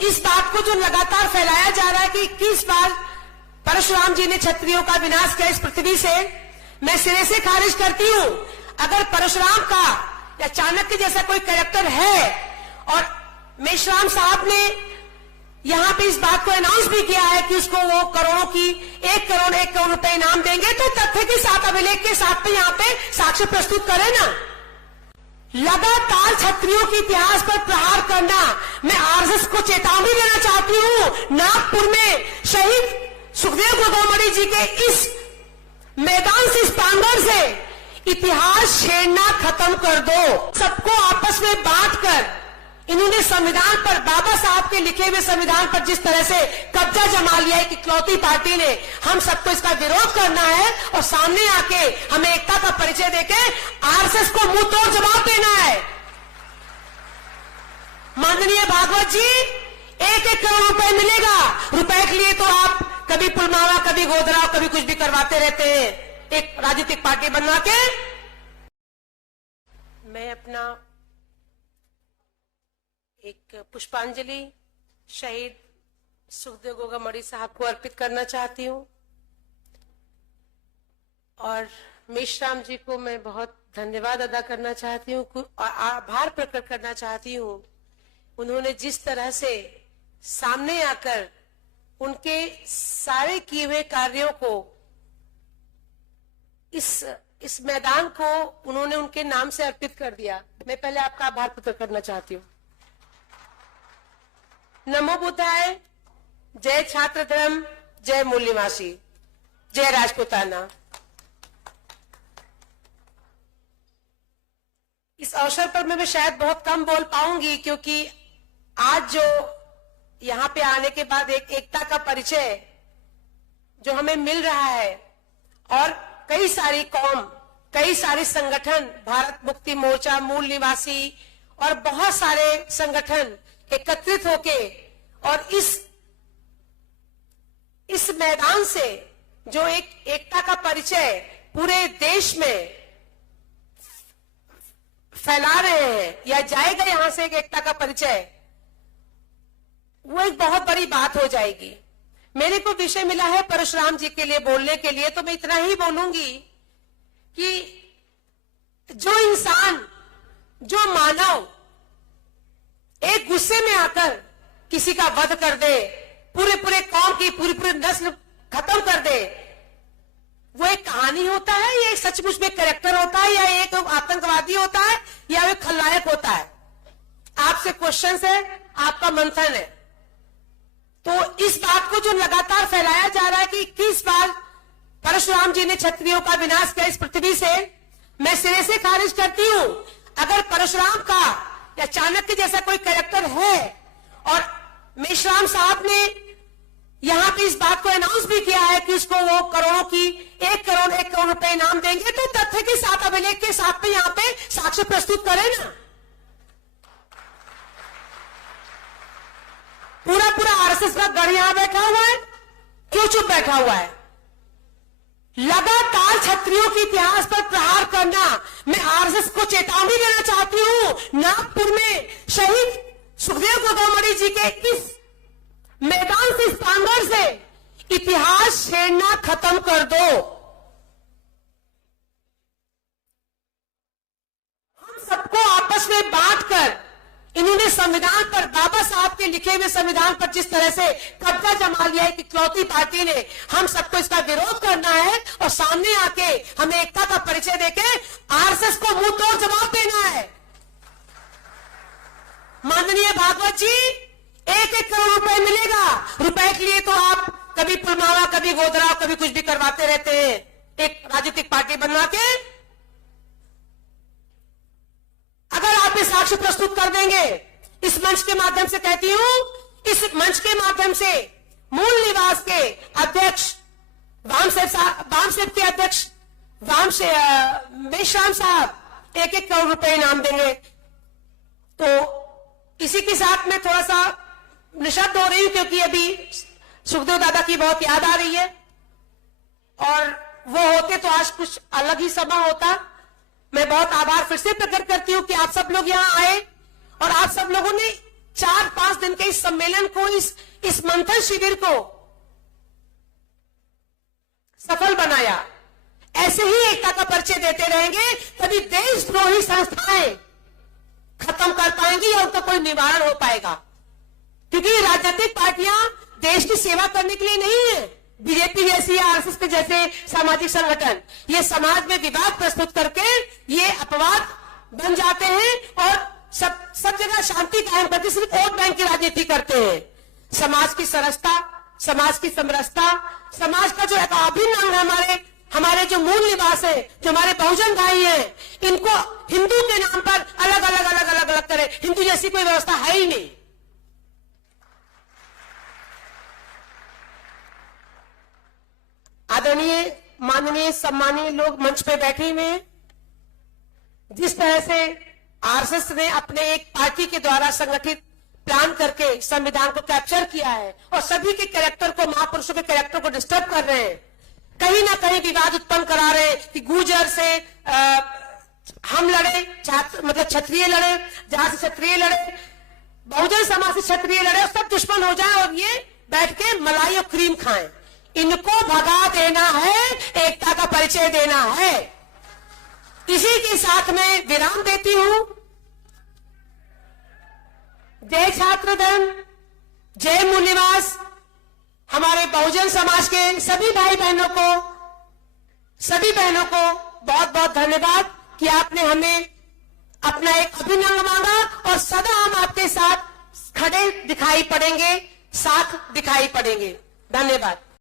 इस बात को जो लगातार फैलाया जा रहा है कि 21 बार परशुराम जी ने क्षत्रियों का विनाश किया इस पृथ्वी से, मैं सिरे से खारिज करती हूँ। अगर परशुराम का या चाणक्य जैसा कोई कैरेक्टर है और मेश्राम साहब ने यहाँ पे इस बात को अनाउंस भी किया है कि उसको वो करोड़ों की 1 करोड़ रुपए इनाम देंगे, तो तथ्य के साथ अभिलेख के साथ में यहाँ पे साक्ष्य प्रस्तुत करें ना। लगातार क्षत्रियों के इतिहास पर प्रहार करना, मैं आरएसएस को चेतावनी देना चाहती हूँ। नागपुर में शहीद सुखदेव गोदोमणि जी के इस मैदान से, इस प्रांगण से इतिहास छेड़ना खत्म कर दो। सबको आपस में बांटकर इन्होंने संविधान पर, बाबा साहब के लिखे हुए संविधान पर जिस तरह से कब्जा जमा लिया है कि इकलौती पार्टी ने, हम सबको इसका विरोध करना है और सामने आके हमें एकता का परिचय देके आरएसएस को मुंह तोड़ जवाब देना है। माननीय भागवत जी, 1-1 करोड़ रुपए मिलेगा। रुपए के लिए तो आप कभी पुलवामा, कभी गोधरा, कभी कुछ भी करवाते रहते हैं एक राजनीतिक पार्टी बनवा के। मैं अपना एक पुष्पांजलि शहीद सुखदेव गोदोमणि साहब को अर्पित करना चाहती हूँ और मेश्राम जी को मैं बहुत धन्यवाद अदा करना चाहती हूँ और आभार प्रकट करना चाहती हूँ। उन्होंने जिस तरह से सामने आकर उनके सारे किए हुए कार्यों को, इस मैदान को उन्होंने उनके नाम से अर्पित कर दिया। मैं पहले आपका आभार प्रकट करना चाहती हूँ। नमो बुद्धाय, जय छात्र धर्म, जय मूल्यवासी, जय राजपूताना। इस अवसर पर मैं शायद बहुत कम बोल पाऊंगी क्योंकि आज जो यहाँ पे आने के बाद एक एकता का परिचय जो हमें मिल रहा है और कई सारी कौम, कई सारे संगठन, भारत मुक्ति मोर्चा, मूल निवासी और बहुत सारे संगठन एकत्रित होके और इस मैदान से जो एक एकता का परिचय पूरे देश में फैला रहे हैं या जाएगा यहां से एक एकता का परिचय, वो एक बहुत बड़ी बात हो जाएगी। मेरे को विषय मिला है परशुराम जी के लिए बोलने के लिए, तो मैं इतना ही बोलूंगी कि जो इंसान, जो मानव एक गुस्से में आकर किसी का वध कर दे, पूरे कौम की पूरी नस्ल खत्म कर दे, वो एक कहानी होता है या एक सचमुच में कैरेक्टर होता है या एक आतंकवादी होता है या एक खलनायक होता है? आपसे क्वेश्चन है, आपका मंथन है। तो इस बात को जो लगातार फैलाया जा रहा है कि 21 बार परशुराम जी ने क्षत्रियों का विनाश किया इस पृथ्वी से, मैं सिरे से खारिज करती हूं। अगर परशुराम का या चाणक्य जैसा कोई कैरेक्टर है और मेश्राम साहब ने यहाँ पे इस बात को अनाउंस भी किया है कि उसको वो करोड़ों की 1 करोड़ रुपए इनाम देंगे, तो तथ्य के साथ अभिलेख के साथ में यहाँ पे साक्ष्य प्रस्तुत करें ना। पूरा आरएसएस का गढ़ यहां बैठा हुआ है, क्यों चुप बैठा हुआ है? लगातार क्षत्रियों के इतिहास पर प्रहार करना, मैं आरएसएस को चेतावनी देना चाहती हूं। नागपुर में शहीद सुखदेव गोदोमणि जी के इस मैदान से, इस प्रांगण से इतिहास छेड़ना खत्म कर दो। हम सबको आपस में बांटकर इन्होंने संविधान पर, बाबा साहब के लिखे हुए संविधान पर जिस तरह से कब्जा जमा लिया है कि इकलौती पार्टी ने, हम सबको इसका विरोध करना है और सामने आके हमें एकता का परिचय देके आरएसएस को मुंह तोड़ जवाब देना है। माननीय भागवत जी, 1-1 करोड़ रुपए मिलेगा। रुपए के लिए तो आप कभी पुलवामा, कभी गोधरा, कभी कुछ भी करवाते रहते हैं एक राजनीतिक पार्टी बनवा के। अगर आप ये साक्ष्य प्रस्तुत कर देंगे, इस मंच के माध्यम से कहती हूं, इस मंच के माध्यम से मूल निवास के अध्यक्ष वामसेव के अध्यक्ष मेश्राम साहब 1-1 करोड़ रुपए इनाम देंगे। तो इसी के साथ में थोड़ा सा निशब्द हो रही हूं क्योंकि अभी सुखदेव दादा की बहुत याद आ रही है और वो होते तो आज कुछ अलग ही सभा होता। मैं बहुत आभार फिर से प्रकट करती हूं कि आप सब लोग यहां आए और आप सब लोगों ने 4-5 दिन के इस सम्मेलन को, इस मंथन शिविर को सफल बनाया। ऐसे ही एकता का परिचय देते रहेंगे तभी देशद्रोही संस्थाएं खत्म कर पाएंगी या उनका कोई निवारण हो पाएगा। क्योंकि ये राजनीतिक पार्टियां देश की सेवा करने के लिए नहीं है। बीजेपी जैसी, आरएसएस के जैसे सामाजिक संगठन ये समाज में विवाद प्रस्तुत करके ये अपवाद बन जाते हैं और सब जगह शांति कायम करके सिर्फ वोट बैंक की राजनीति करते हैं। समाज की सरसता, समाज की समरसता, समाज का जो एक अभिन्न अंग है, हमारे जो मूल निवास है, जो हमारे बहुजन भाई हैं, इनको हिंदू के नाम पर अलग अलग करे। हिंदू जैसी कोई व्यवस्था है ही नहीं। आदरणीय, माननीय, सम्मानीय लोग मंच पे बैठे हुए हैं। जिस तरह से आरएसएस ने अपने एक पार्टी के द्वारा संगठित प्लान करके संविधान को कैप्चर किया है और सभी के कैरेक्टर को, महापुरुषों के कैरेक्टर को डिस्टर्ब कर रहे हैं, कहीं ना कहीं विवाद उत्पन्न करा रहे हैं कि गुर्जर से हम लड़े, मतलब क्षत्रिय लड़े, जहां से क्षत्रिय लड़े, बहुजन समाज से क्षत्रिय लड़े और सब दुश्मन हो जाए और ये बैठ के मलाई और क्रीम खाएं। इनको भगा देना है, एकता का परिचय देना है। इसी के साथ में विराम देती हूं। जय छात्र धर्म, जय मूल निवास। हमारे बहुजन समाज के सभी भाई बहनों को बहुत बहुत धन्यवाद कि आपने हमें अपना एक अभिन्न अंग मांगा और सदा हम आपके साथ खड़े दिखाई पड़ेंगे, साथ दिखाई पड़ेंगे। धन्यवाद।